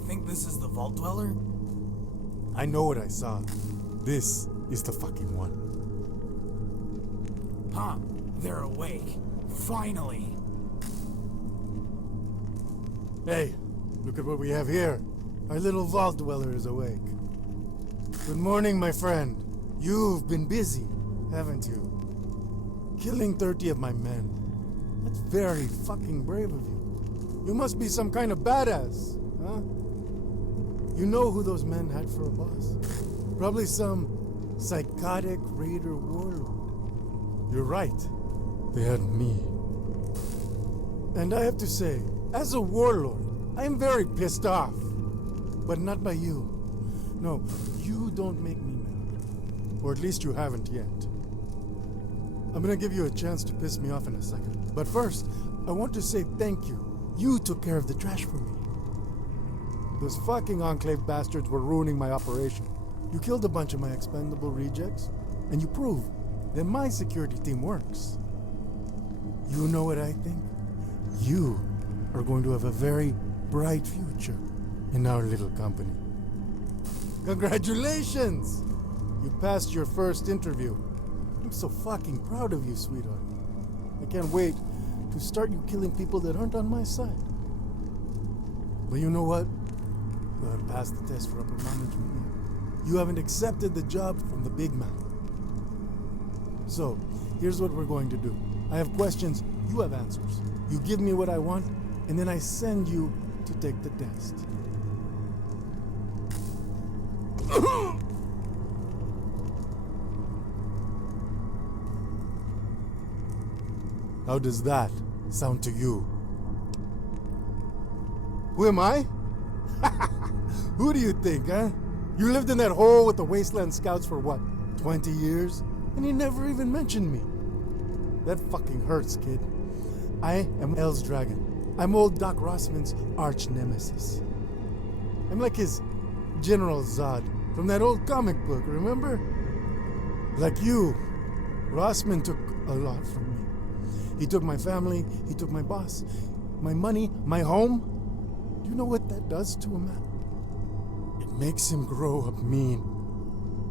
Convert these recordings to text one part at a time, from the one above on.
really think this is the Vault Dweller? I know what I saw. This is the fucking one. Huh, they're awake. Finally. Hey, look at what we have here. Our little Vault Dweller is awake. Good morning, my friend. You've been busy, haven't you? Killing 30 of my men. That's very fucking brave of you. You must be some kind of badass, huh? You know who those men had for a boss. Probably some psychotic raider warlord. You're right. They had me. And I have to say, as a warlord, I am very pissed off. But not by you. No, you don't make me mad. Or at least you haven't yet. I'm gonna give you a chance to piss me off in a second. But first, I want to say thank you. You took care of the trash for me. Those fucking Enclave bastards were ruining my operation. You killed a bunch of my expendable rejects, and you proved that my security team works. You know what I think? You are going to have a very bright future in our little company. Congratulations! You passed your first interview. I'm so fucking proud of you, sweetheart. I can't wait to start you killing people that aren't on my side. But you know what? You haven't passed the test for upper management yet. You haven't accepted the job from the big man. So, here's what we're going to do. I have questions, you have answers. You give me what I want, and then I send you to take the test. How does that sound to you? Who am I? Who do you think, huh? You lived in that hole with the Wasteland Scouts for what, 20 years? And you never even mentioned me. That fucking hurts, kid. I am El's Dragon. I'm old Doc Rossman's arch nemesis. I'm like his General Zod from that old comic book, remember? Like you, Rossman took a lot from me. He took my family, he took my boss, my money, my home. Do you know what that does to a man? It makes him grow up mean.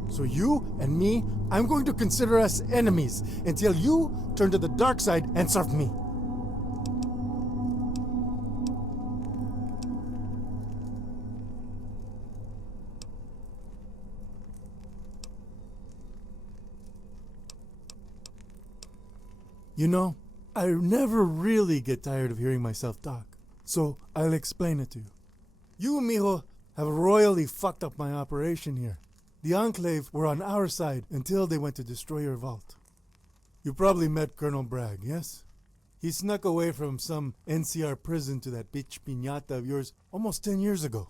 So you and me, I'm going to consider us enemies until you turn to the dark side and serve me. You know, I never really get tired of hearing myself talk, so I'll explain it to you. You, mijo, have royally fucked up my operation here. The Enclave were on our side until they went to destroy your vault. You probably met Colonel Bragg, yes? He snuck away from some NCR prison to that bitch piñata of yours almost 10 years ago.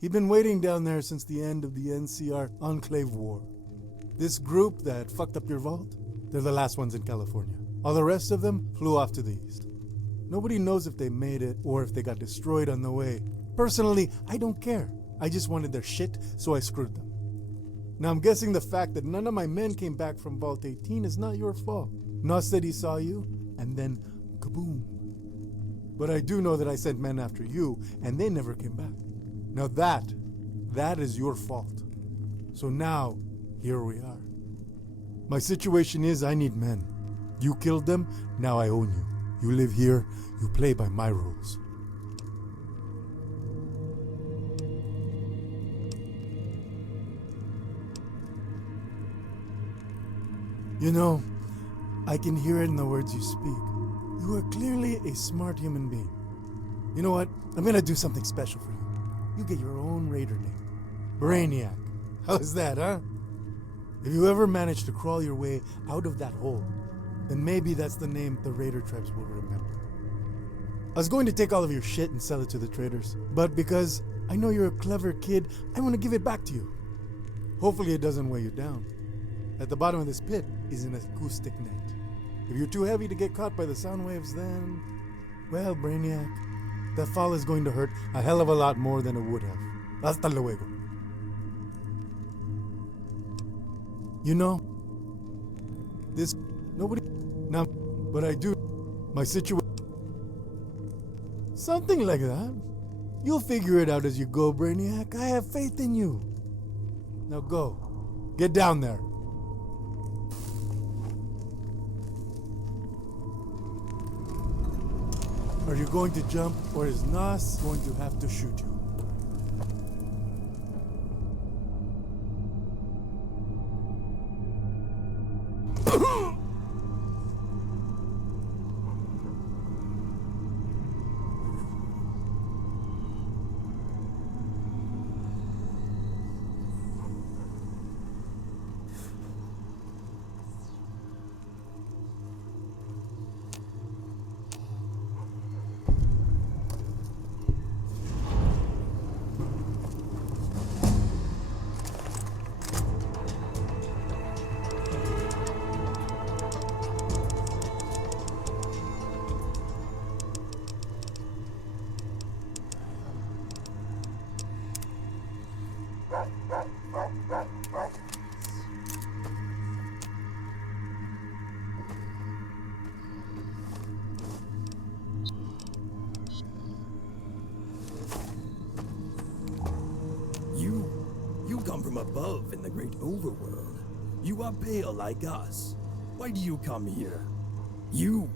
He'd been waiting down there since the end of the NCR Enclave War. This group that fucked up your vault, they're the last ones in California. All the rest of them flew off to the east. Nobody knows if they made it or if they got destroyed on the way. Personally, I don't care. I just wanted their shit, so I screwed them. Now I'm guessing the fact that none of my men came back from Vault 18 is not your fault. Nos said he saw you, and then kaboom. But I do know that I sent men after you, and they never came back. Now that is your fault. So now, here we are. My situation is I need men. You killed them, now I own you. You live here, you play by my rules. You know, I can hear it in the words you speak. You are clearly a smart human being. You know what? I'm gonna do something special for you. You get your own raider name. Brainiac. How's that, huh? If you ever manage to crawl your way out of that hole, then maybe that's the name the raider tribes will remember. I was going to take all of your shit and sell it to the traders, but because I know you're a clever kid, I want to give it back to you. Hopefully it doesn't weigh you down. At the bottom of this pit is an acoustic net. If you're too heavy to get caught by the sound waves, then, well, Brainiac, that fall is going to hurt a hell of a lot more than it would have. Hasta luego. You know, this, nobody, now, but I do, my situation, something like that. You'll figure it out as you go, Brainiac. I have faith in you. Now go. Get down there. Are you going to jump, or is Nas going to have to shoot you? You come from above in the great overworld. You are pale like us. Why do you come here? You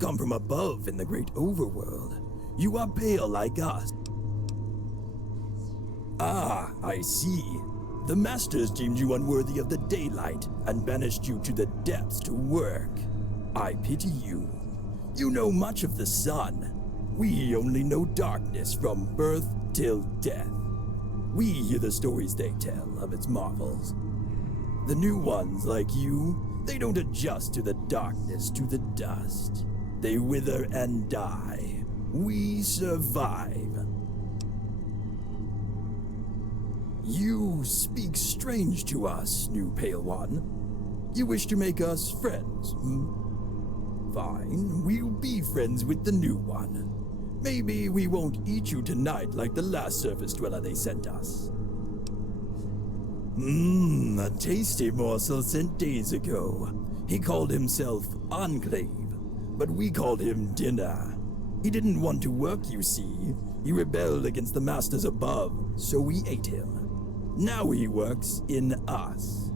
come from above in the great overworld. You are pale like us. Ah, I see. The masters deemed you unworthy of the daylight and banished you to the depths to work. I pity you. You know much of the sun. We only know darkness from birth till death. We hear the stories they tell of its marvels. The new ones like you, they don't adjust to the darkness, to the dust. They wither and die. We survive. You speak strange to us, new Pale One. You wish to make us friends, Fine, we'll be friends with the new one. Maybe we won't eat you tonight like the last surface dweller they sent us. A tasty morsel sent days ago. He called himself Enclave, but we called him Dinner. He didn't want to work, you see. He rebelled against the masters above, so we ate him. Now he works in us.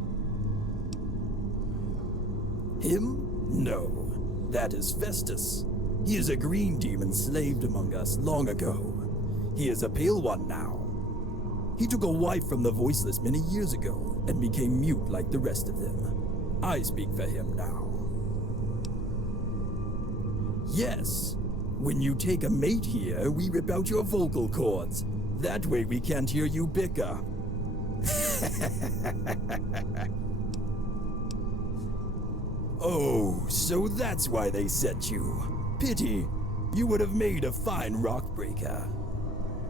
Him? No. That is Festus. He is a green demon slaved among us long ago. He is a pale one now. He took a wife from the voiceless many years ago and became mute like the rest of them. I speak for him now. Yes, when you take a mate here, we rip out your vocal cords. That way we can't hear you bicker. Oh, so that's why they sent you. Pity. You would have made a fine rock breaker.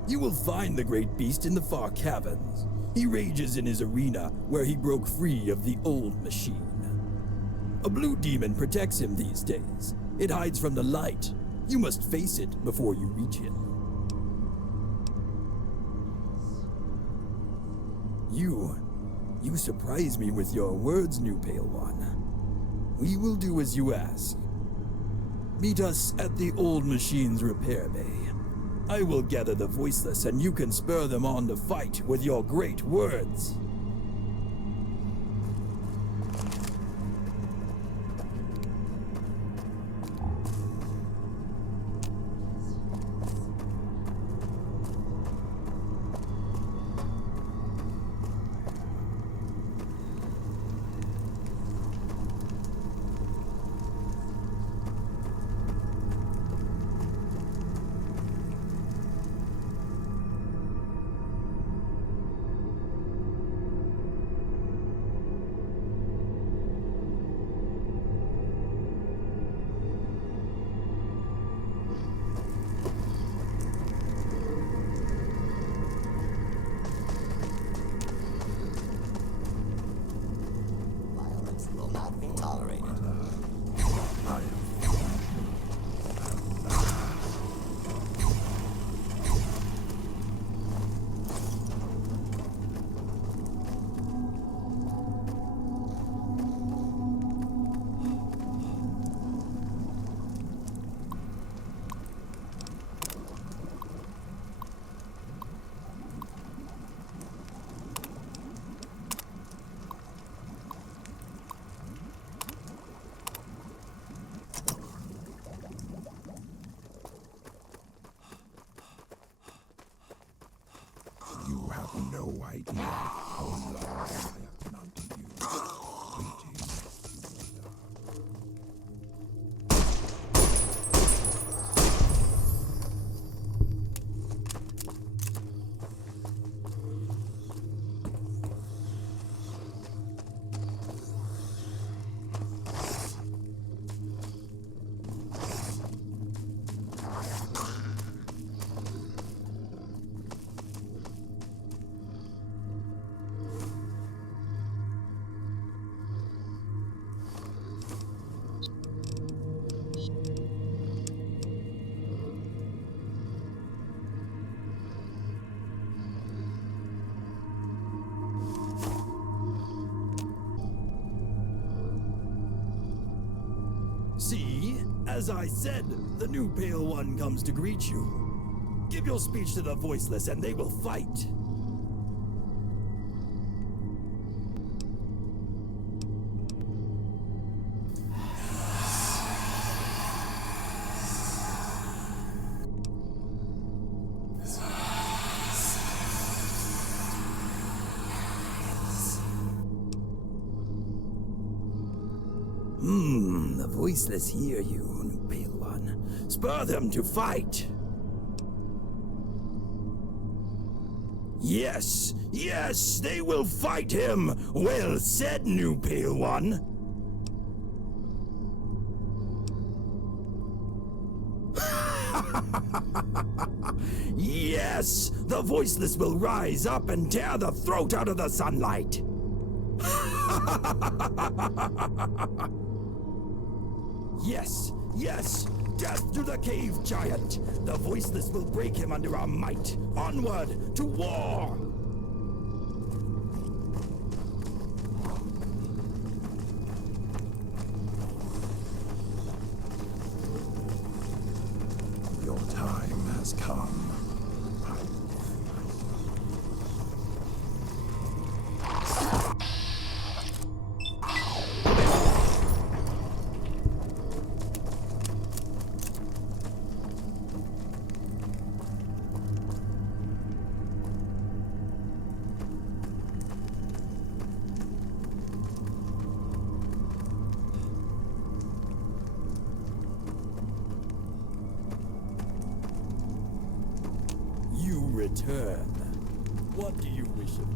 You will find the great beast in the far caverns. He rages in his arena where he broke free of the old machine. A blue demon protects him these days. It hides from the light. You must face it before you reach him. You surprise me with your words, new Pale One. We will do as you ask. Meet us at the old machine's repair bay. I will gather the voiceless and you can spur them on to fight with your great words. no idea how long I have known you. See? As I said, the new Pale One comes to greet you. Give your speech to the Voiceless and they will fight. The Voiceless hear you, new Pale One. Spur them to fight. Yes, yes, they will fight him. Well said, new Pale One. Yes, the Voiceless will rise up and tear the throat out of the sunlight. Yes, yes, death to the cave giant. The Voiceless will break him under our might. Onward to war. Your time has come. You return. What do you wish of me?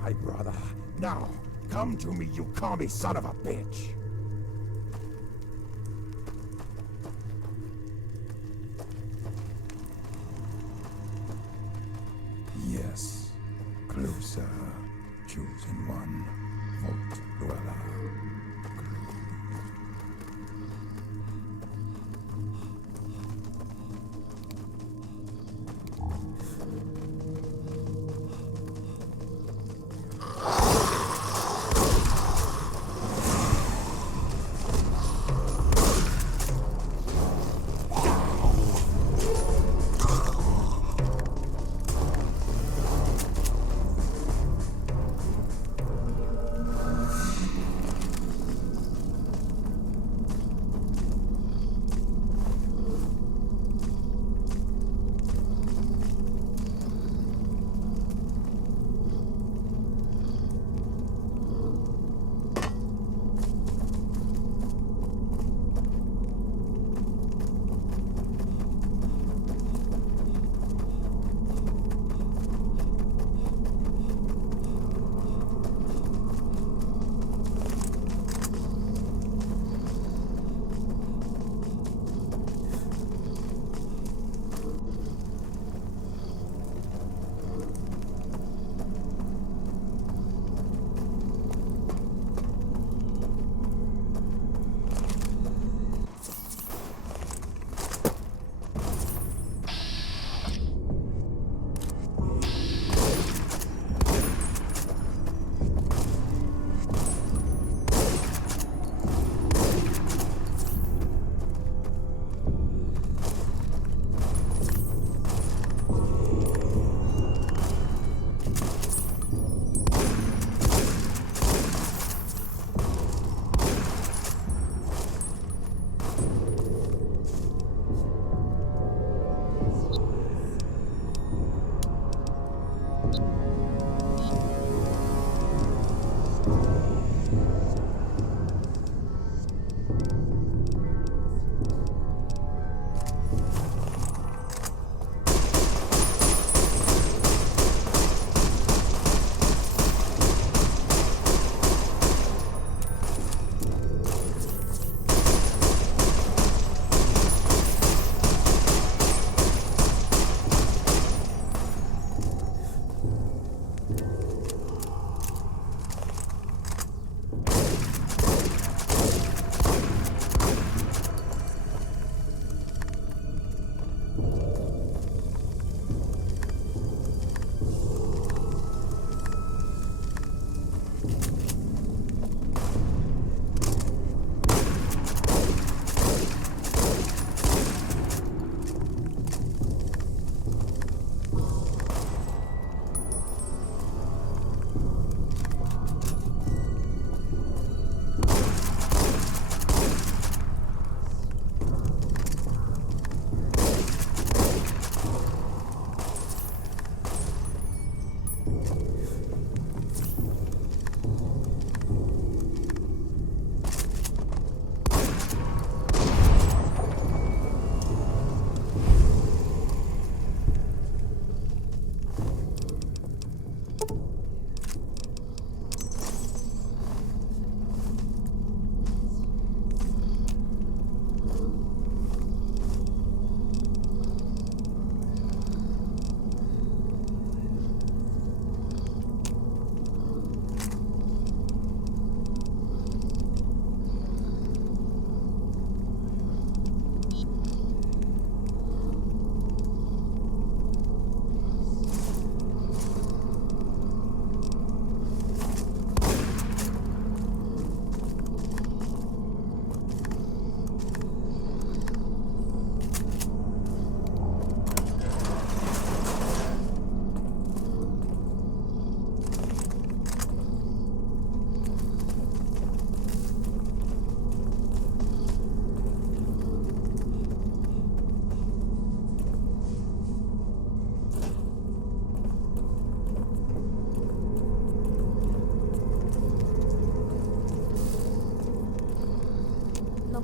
my brother. Now, come to me, you commie son of a bitch! Yes, closer, chosen one, Vault Dweller.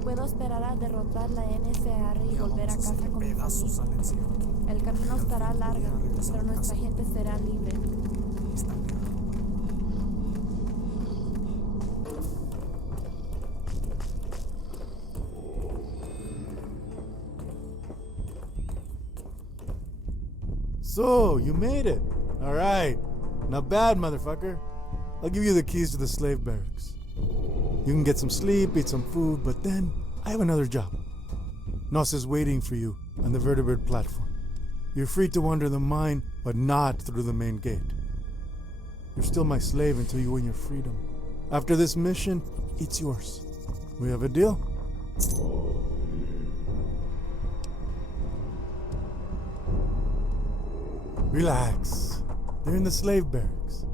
puedo esperar a derrotar la NCR y Ya volver a vamos a casa hacer con mi pedazos familia. al encierro. El camino Y al estará fin largo, voy a regresar pero a nuestra casa. gente será libre. Está bien. So, you made it. Alright. Not bad, motherfucker. I'll give you the keys to the slave barracks. You can get some sleep, eat some food, but then I have another job. Nos is waiting for you on the vertebrate platform. You're free to wander the mine, but not through the main gate. You're still my slave until you win your freedom. After this mission, it's yours. We have a deal? Relax. They're in the slave barracks.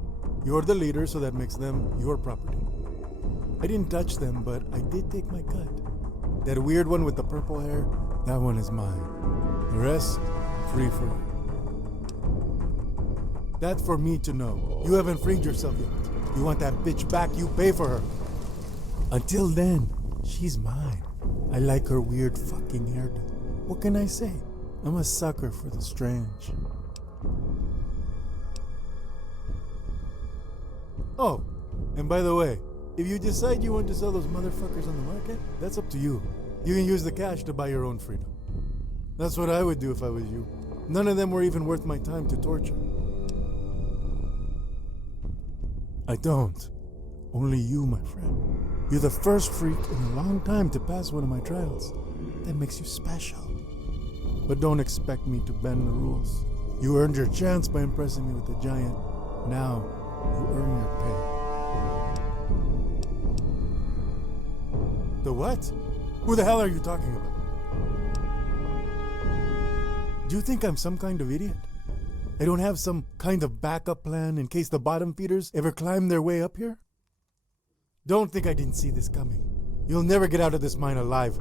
You're the leader, so that makes them your property. I didn't touch them, but I did take my cut. That weird one with the purple hair, that one is mine. The rest, free for you. That's for me to know. You haven't freed yourself yet. You want that bitch back, you pay for her. Until then, she's mine. I like her weird fucking hairdo. What can I say? I'm a sucker for the strange. Oh, and by the way, if you decide you want to sell those motherfuckers on the market, that's up to you. You can use the cash to buy your own freedom. That's what I would do if I was you. None of them were even worth my time to torture. I don't. Only you, my friend. You're the first freak in a long time to pass one of my trials. That makes you special. But don't expect me to bend the rules. You earned your chance by impressing me with the giant. Now, you earn your pay. The what? Who the hell are you talking about? Do you think I'm some kind of idiot? I don't have some kind of backup plan in case the bottom feeders ever climb their way up here? Don't think I didn't see this coming. You'll never get out of this mine alive.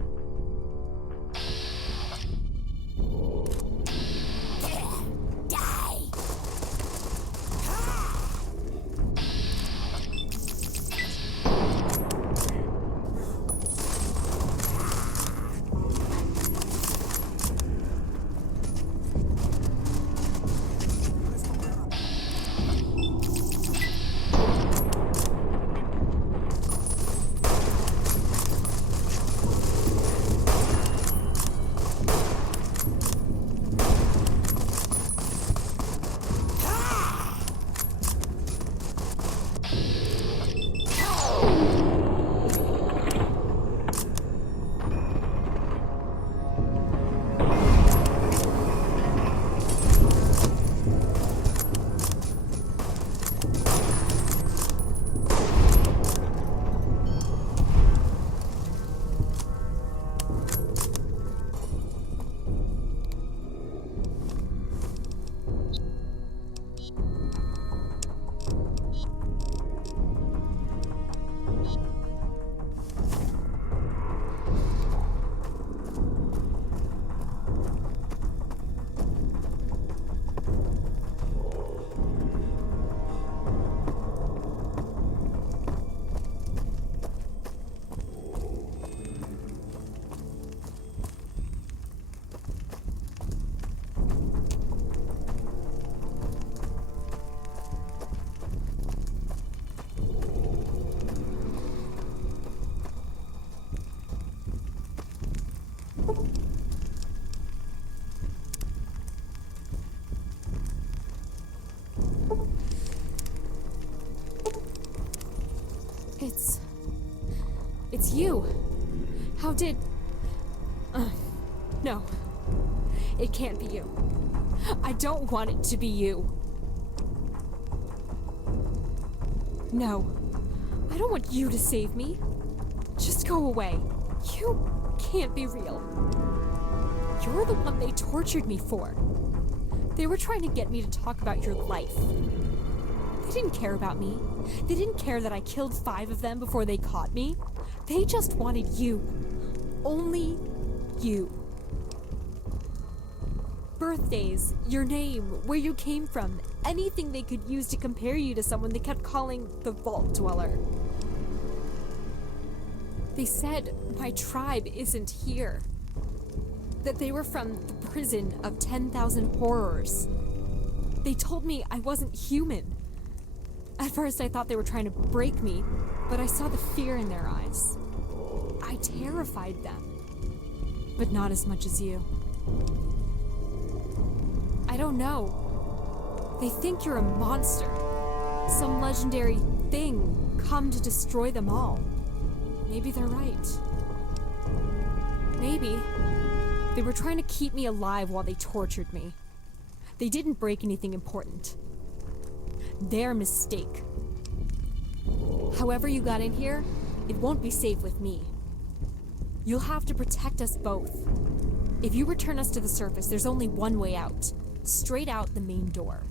It's you. How did... No. It can't be you. I don't want it to be you. No. I don't want you to save me. Just go away. You can't be real. You're the one they tortured me for. They were trying to get me to talk about your life. They didn't care about me. They didn't care that I killed 5 of them before they caught me. They just wanted you. Only you. Birthdays, your name, where you came from, anything they could use to compare you to someone they kept calling the Vault Dweller. They said my tribe isn't here. That they were from the prison of 10,000 horrors. They told me I wasn't human. At first I thought they were trying to break me, but I saw the fear in their eyes. I terrified them, but not as much as you. I don't know. They think you're a monster. Some legendary thing come to destroy them all. Maybe they're right. Maybe they were trying to keep me alive while they tortured me. They didn't break anything important. Their mistake. However you got in here, it won't be safe with me. You'll have to protect us both. If you return us to the surface, there's only one way out. Straight out the main door.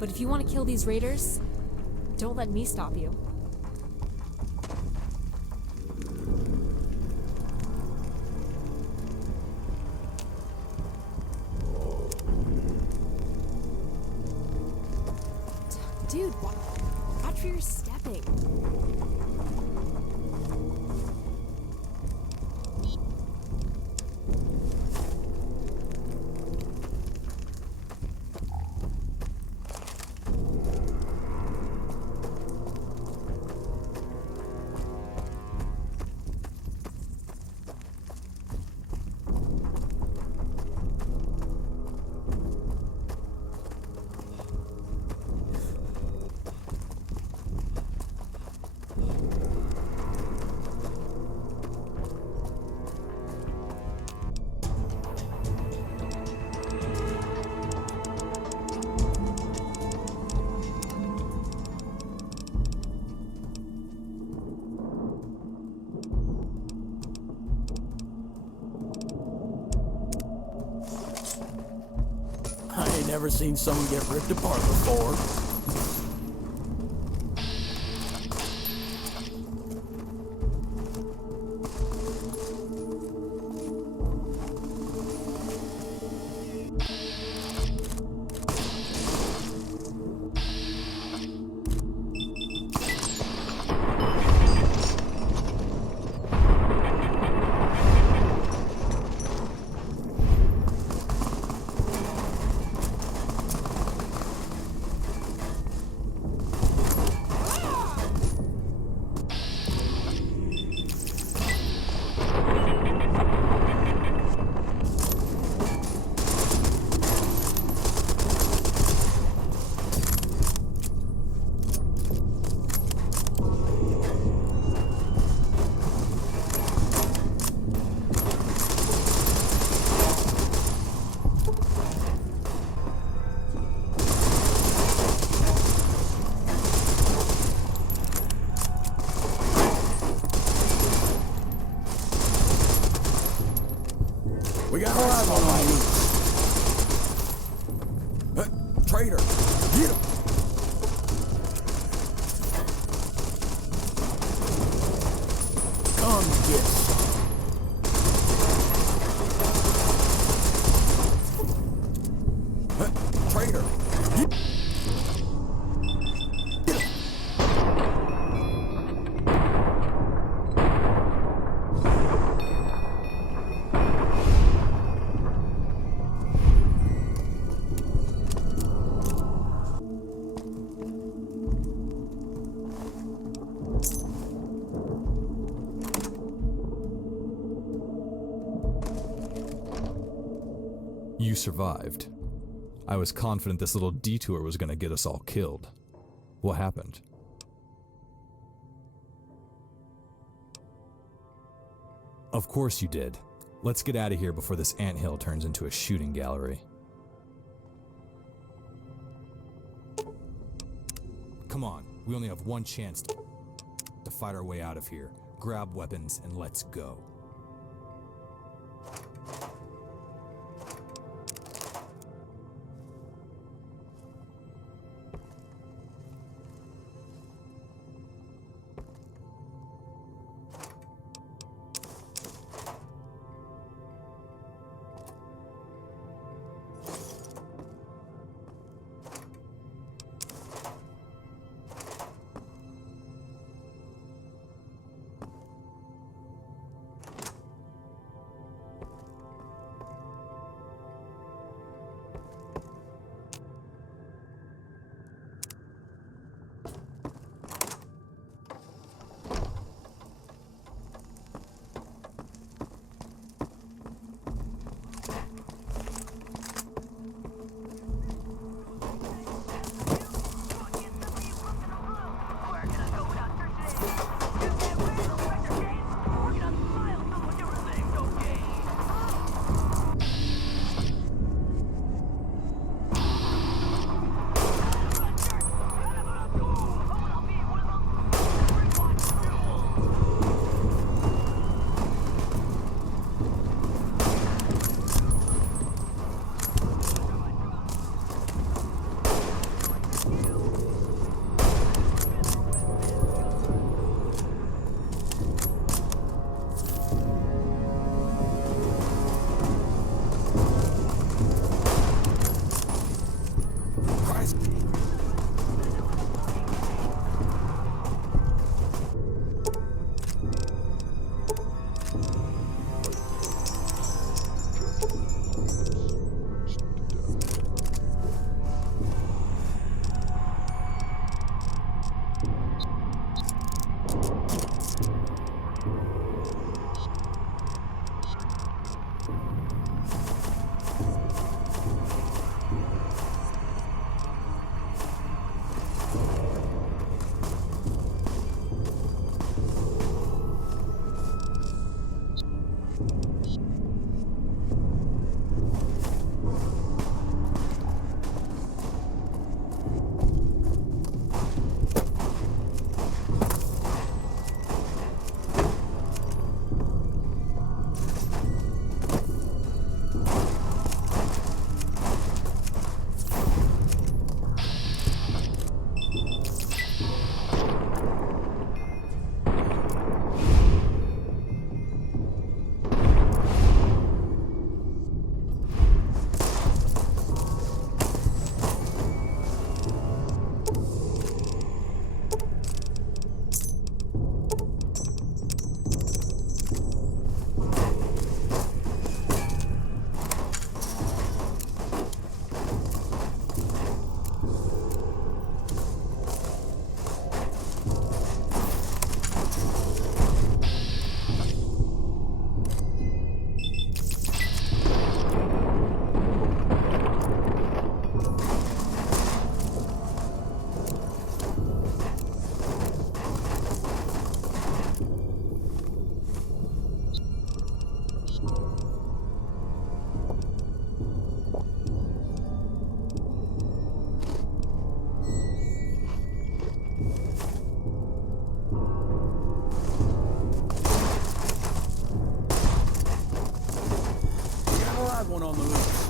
But if you want to kill these raiders, don't let me stop you. Dude, watch where you're stepping. I ain't never seen someone get ripped apart before. We got eyes on my knees. Traitor, get him! Come get some. Traitor, get You survived. I was confident this little detour was gonna get us all killed. What happened? Of course you did. Let's get out of here before this anthill turns into a shooting gallery. Come on, we only have one chance to fight our way out of here. Grab weapons and let's go. have one on the loose.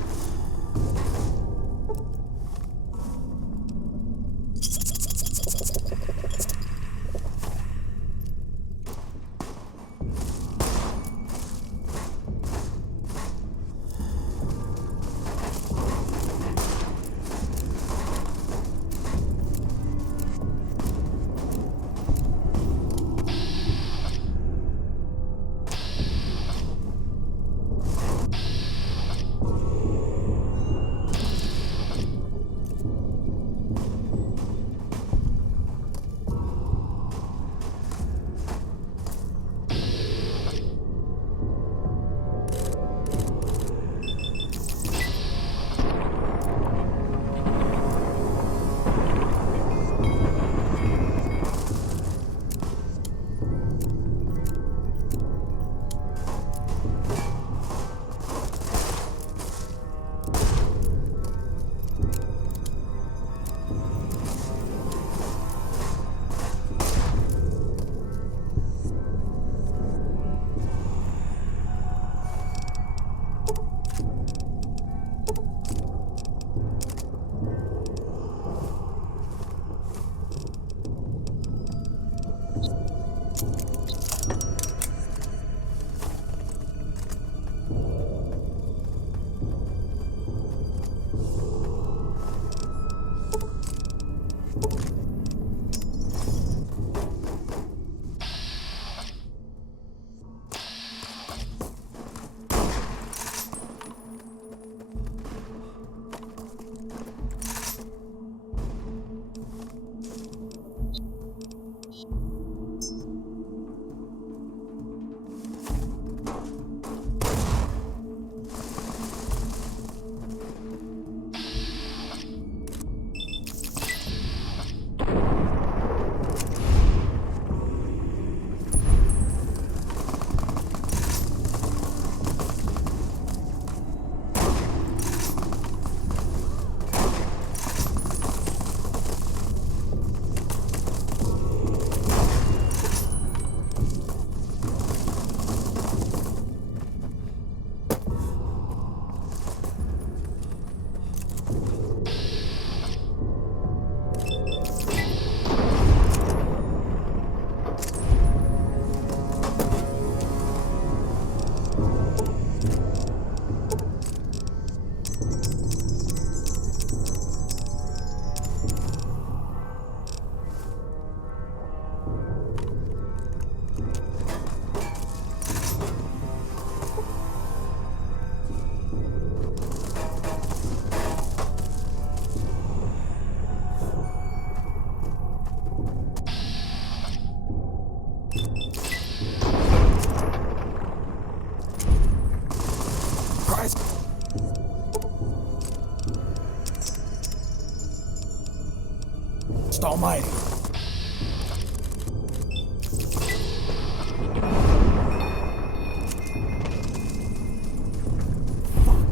Almighty.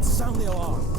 Sound the alarm.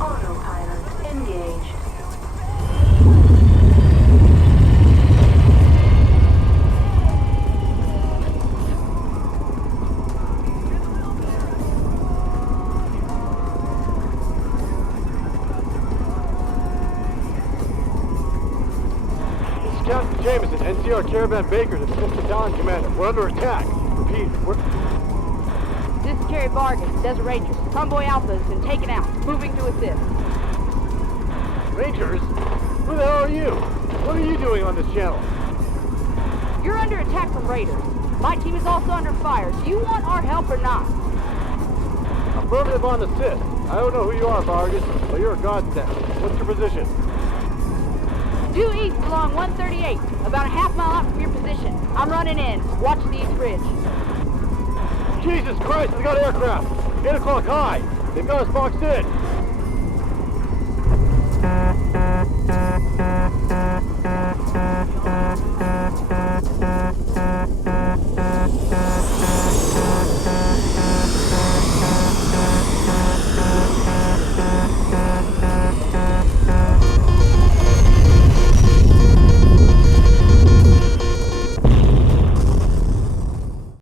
Autopilot engaged. This is Captain Jameson, NCR Caravan Bakers, Assistant Battalion Commander. We're under attack. Repeat, we're... This is Carrie Vargas, Desert Rangers. Convoy Alpha has been taken out. Moving to assist. Rangers? Who the hell are you? What are you doing on this channel? You're under attack from raiders. My team is also under fire. Do you want our help or not? Affirmative on assist. I don't know who you are, Vargas, but you're a godsend. What's your position? Due east along 138, about a half mile out from your position. I'm running in. Watch the east ridge. Jesus Christ, they got aircraft! 8 o'clock high! They've got us boxed in!